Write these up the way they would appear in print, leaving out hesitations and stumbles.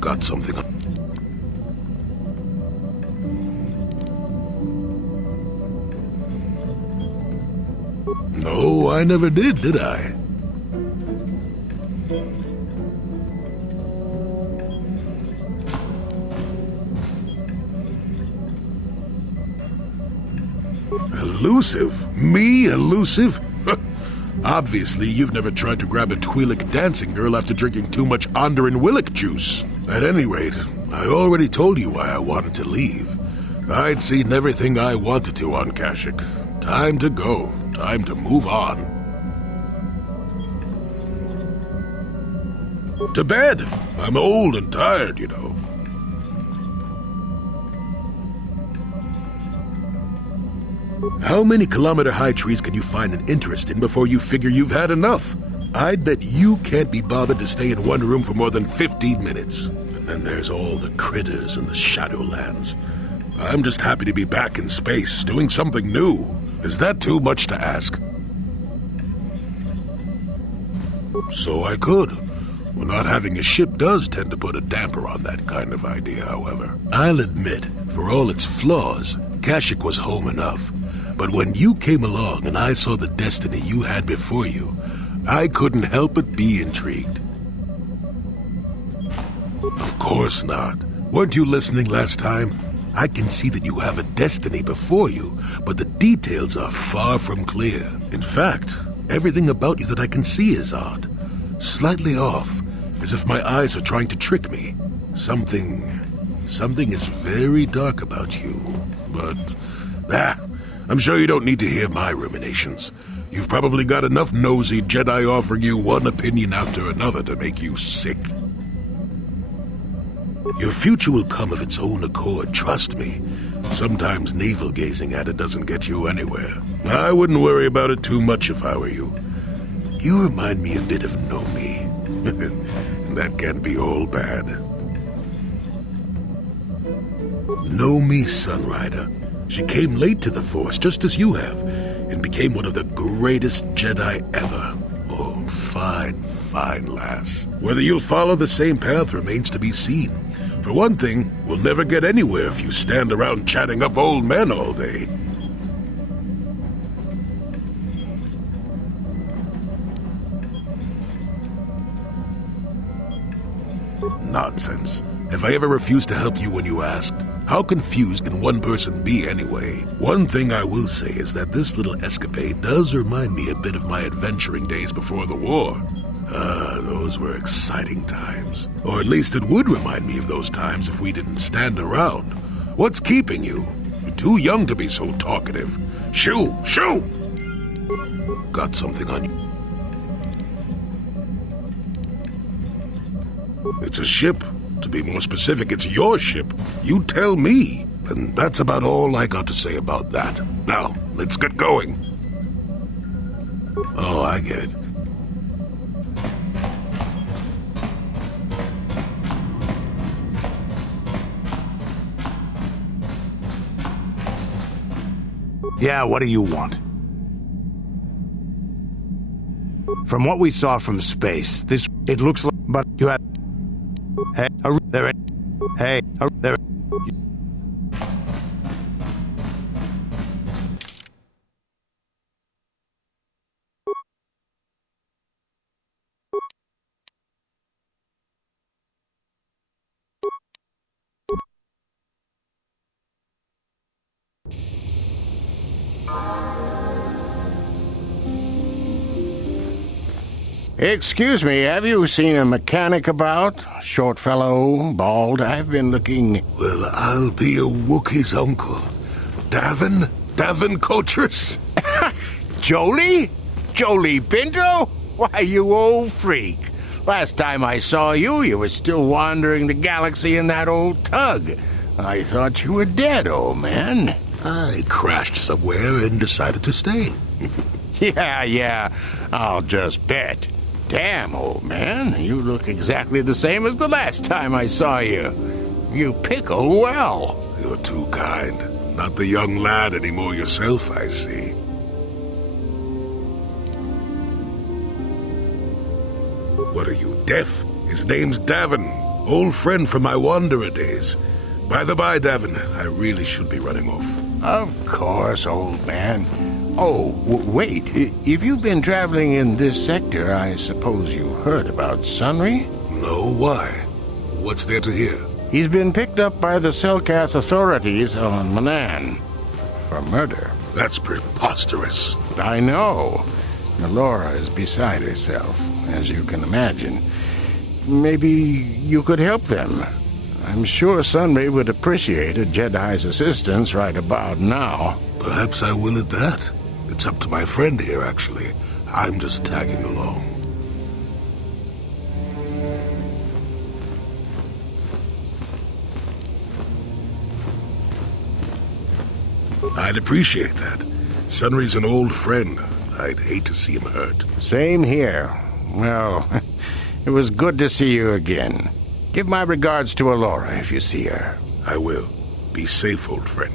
Got something on... No, I never did I? Elusive? Me elusive? Obviously, you've never tried to grab a Twi'lek dancing girl after drinking too much Onderan Willick juice. At any rate, I already told you why I wanted to leave. I'd seen everything I wanted to on Kashyyyk. Time to go. Time to move on. To bed! I'm old and tired, you know. How many kilometer-high trees can you find an interest in before you figure you've had enough? I'd bet you can't be bothered to stay in one room for more than 15 minutes. And then there's all the critters in the Shadowlands. I'm just happy to be back in space, doing something new. Is that too much to ask? So I could. Well, not having a ship does tend to put a damper on that kind of idea, however. I'll admit, for all its flaws, Kashyyyk was home enough. But when you came along and I saw the destiny you had before you, I couldn't help but be intrigued. Of course not. Weren't you listening last time? I can see that you have a destiny before you, but the details are far from clear. In fact, everything about you that I can see is odd. Slightly off, as if my eyes are trying to trick me. Something is very dark about you. But, I'm sure you don't need to hear my ruminations. You've probably got enough nosy Jedi offering you one opinion after another to make you sick. Your future will come of its own accord, trust me. Sometimes navel-gazing at it doesn't get you anywhere. I wouldn't worry about it too much if I were you. You remind me a bit of Nomi. And that can't be all bad. Nomi Sunrider. She came late to the Force, just as you have, and became one of the greatest Jedi ever. Oh, fine, fine lass. Whether you'll follow the same path remains to be seen. For one thing, we'll never get anywhere if you stand around chatting up old men all day. Nonsense. Have I ever refused to help you when you asked? How confused can one person be anyway? One thing I will say is that this little escapade does remind me a bit of my adventuring days before the war. Those were exciting times. Or at least it would remind me of those times if we didn't stand around. What's keeping you? You're too young to be so talkative. Shoo! Shoo! Got something on you. It's a ship. To be more specific, it's your ship. You tell me. And that's about all I got to say about that. Now, let's get going. Oh, I get it. Yeah, what do you want? From what we saw from space, it looks like... But you have... Hey, there... Hey, there... Excuse me, have you seen a mechanic about? Short fellow, bald, I've been looking... Well, I'll be a Wookiee's uncle. Davin Kotris? Jolie? Jolie Pinto? Why, you old freak. Last time I saw you, you were still wandering the galaxy in that old tug. I thought you were dead, old man. I crashed somewhere and decided to stay. Yeah, I'll just bet. Damn, old man, you look exactly the same as the last time I saw you. You pickle well. You're too kind. Not the young lad anymore yourself, I see. What are you, deaf? His name's Davin. Old friend from my Wanderer days. By the by, Davin, I really should be running off. Of course, old man. Oh, wait. If you've been traveling in this sector, I suppose you heard about Sunry? No, why? What's there to hear? He's been picked up by the Selkath authorities on Manan for murder. That's preposterous. I know. Melora is beside herself, as you can imagine. Maybe you could help them. I'm sure Sunray would appreciate a Jedi's assistance right about now. Perhaps I will at that. It's up to my friend here, actually. I'm just tagging along. I'd appreciate that. Sunry's an old friend. I'd hate to see him hurt. Same here. Well, it was good to see you again. Give my regards to Alora if you see her. I will. Be safe, old friend.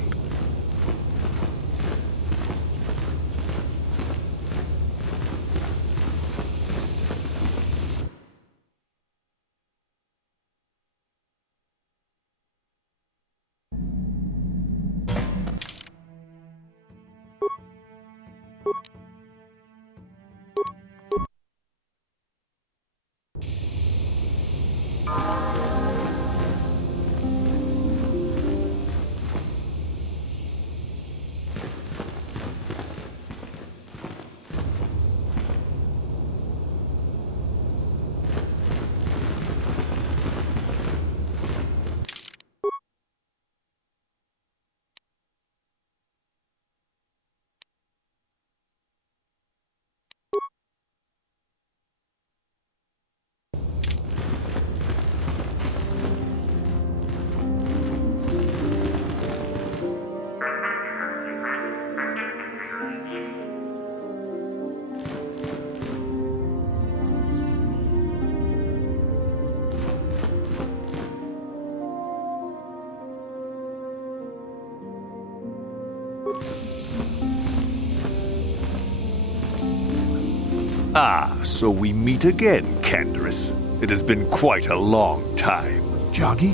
Ah, so we meet again, Canderous. It has been quite a long time. Tagy?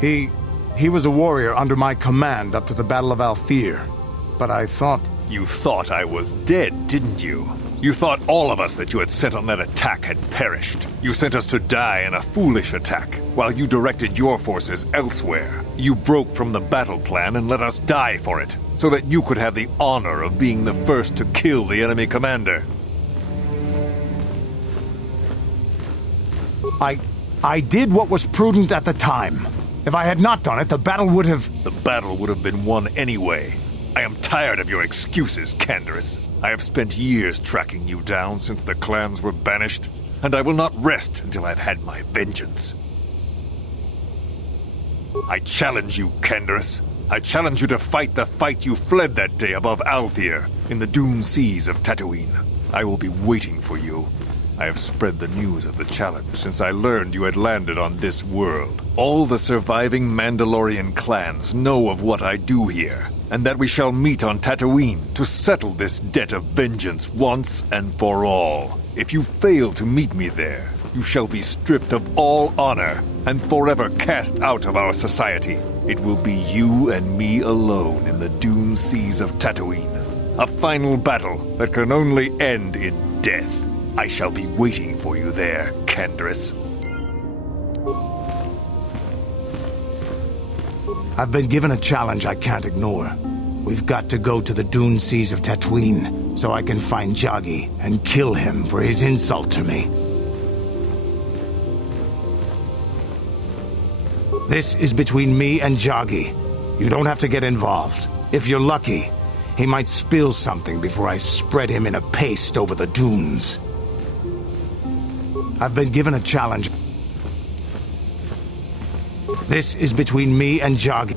He was a warrior under my command up to the Battle of Althir. But I thought... You thought I was dead, didn't you? You thought all of us that you had sent on that attack had perished. You sent us to die in a foolish attack, while you directed your forces elsewhere. You broke from the battle plan and let us die for it, so that you could have the honor of being the first to kill the enemy commander. I did what was prudent at the time. If I had not done it, the battle would have... The battle would have been won anyway. I am tired of your excuses, Canderous. I have spent years tracking you down since the clans were banished, and I will not rest until I've had my vengeance. I challenge you, Canderous. I challenge you to fight the fight you fled that day above Althir, in the dune seas of Tatooine. I will be waiting for you. I have spread the news of the challenge since I learned you had landed on this world. All the surviving Mandalorian clans know of what I do here, and that we shall meet on Tatooine to settle this debt of vengeance once and for all. If you fail to meet me there, you shall be stripped of all honor and forever cast out of our society. It will be you and me alone in the dune seas of Tatooine. A final battle that can only end in death. I shall be waiting for you there, Canderous. I've been given a challenge I can't ignore. We've got to go to the dune seas of Tatooine, so I can find Tagy and kill him for his insult to me. This is between me and Tagy. You don't have to get involved. If you're lucky, he might spill something before I spread him in a paste over the dunes. I've been given a challenge. This is between me and Tagy.